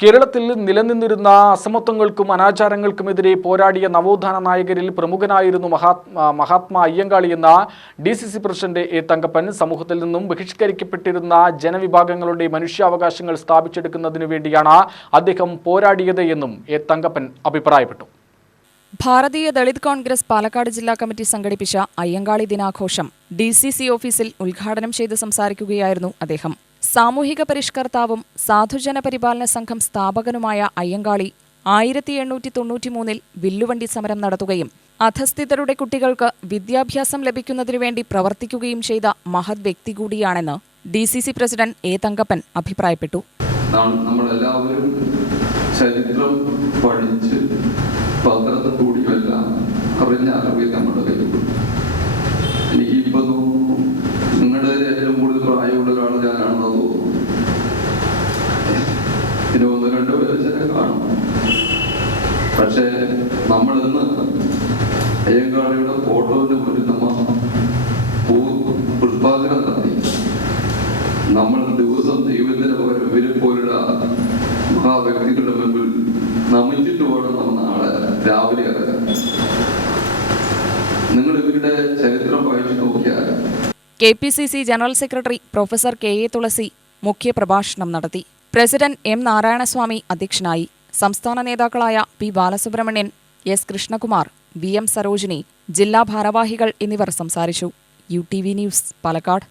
കേരളത്തിൽ നിലനിന്നിരുന്ന അസമത്വങ്ങൾക്കും അനാചാരങ്ങൾക്കുമെതിരെ പോരാടിയ നവോത്ഥാന നായകരിൽ പ്രമുഖനായിരുന്നു മഹാത്മാ അയ്യങ്കാളി എന്ന DCC പ്രസിഡന്റ് എ തങ്കപ്പൻ. സമൂഹത്തിൽ നിന്നും ബഹിഷ്കരിക്കപ്പെട്ടിരുന്ന ജനവിഭാഗങ്ങളുടെ മനുഷ്യാവകാശങ്ങൾ സ്ഥാപിച്ചെടുക്കുന്നതിനു വേണ്ടിയാണ് അദ്ദേഹം പോരാടിയത് എന്നും എ തങ്കപ്പൻ അഭിപ്രായപ്പെട്ടു. ഭാരതീയ ദളിത് കോൺഗ്രസ് പാലക്കാട് ജില്ലാ കമ്മിറ്റി സംഘടിപ്പിച്ച അയ്യങ്കാളി ദിനാഘോഷം DCC ഓഫീസിൽ ഉദ്ഘാടനം ചെയ്ത് സംസാരിക്കുകയായിരുന്നു അദ്ദേഹം. സാമൂഹിക പരിഷ്കർത്താവും സാധുജന പരിപാലന സംഘം സ്ഥാപകനുമായ അയ്യങ്കാളി 1893 വില്ലുവണ്ടി സമരം നടത്തുകയും അധസ്ഥിതരുടെ കുട്ടികൾക്ക് വിദ്യാഭ്യാസം ലഭിക്കുന്നതിനുവേണ്ടി പ്രവർത്തിക്കുകയും ചെയ്ത മഹത് വ്യക്തി കൂടിയാണെന്ന് DCC പ്രസിഡന്റ് എ തങ്കപ്പൻ അഭിപ്രായപ്പെട്ടു. നമ്മളെല്ലാവരും ചരിത്രം പഠിച്ച് പത്രത്തിൽ കൂടിയുമെല്ലാം അറിഞ്ഞ അറിവ് നമ്മുടെ കയ്യിലുണ്ട്. എനിക്കിപ്പോൾ തോന്നുന്നു നിങ്ങളുടെ ഏറ്റവും കൂടുതൽ പ്രായമുള്ള ഒരാൾ ഞാനാണെന്ന് തോന്നുന്നു. പിന്നെ 1-2 പേര് കാണും. പക്ഷേ നമ്മളിന്ന് അയ്യങ്കാളിയുടെ ഫോട്ടോന്റെ മുന്നിൽ നമ്മൾ പുഷ്പാർച്ചന നടത്തി. നമ്മൾ ദിവസം ദൈവത്തിന് പകരം ഇവരെ പോലുള്ള മഹാവ്യക്തികളുടെ മുൻപിൽ നമിച്ചിട്ട് വേണം നമ്മൾ നാളെ രാവിലെ ഇറങ്ങാൻ. നിങ്ങൾ ഇവരുടെ ചരിത്രം വായിച്ചു നോക്കിയാൽ KPCC general secretary professor KA തുളസി മുഖ്യപ്രഭാഷണം നടത്തി. പ്രസിഡന്റ് M നാരായണസ്വാമി അധ്യക്ഷനായി. സംസ്ഥാന നേതാക്കളായ P Balasubramanian, S Krishnakumar, VM Sarojini, ജില്ലാ ഭാരവാഹികൾ എന്നിവർ സംസാരിച്ചു. UTV news, Palakkad.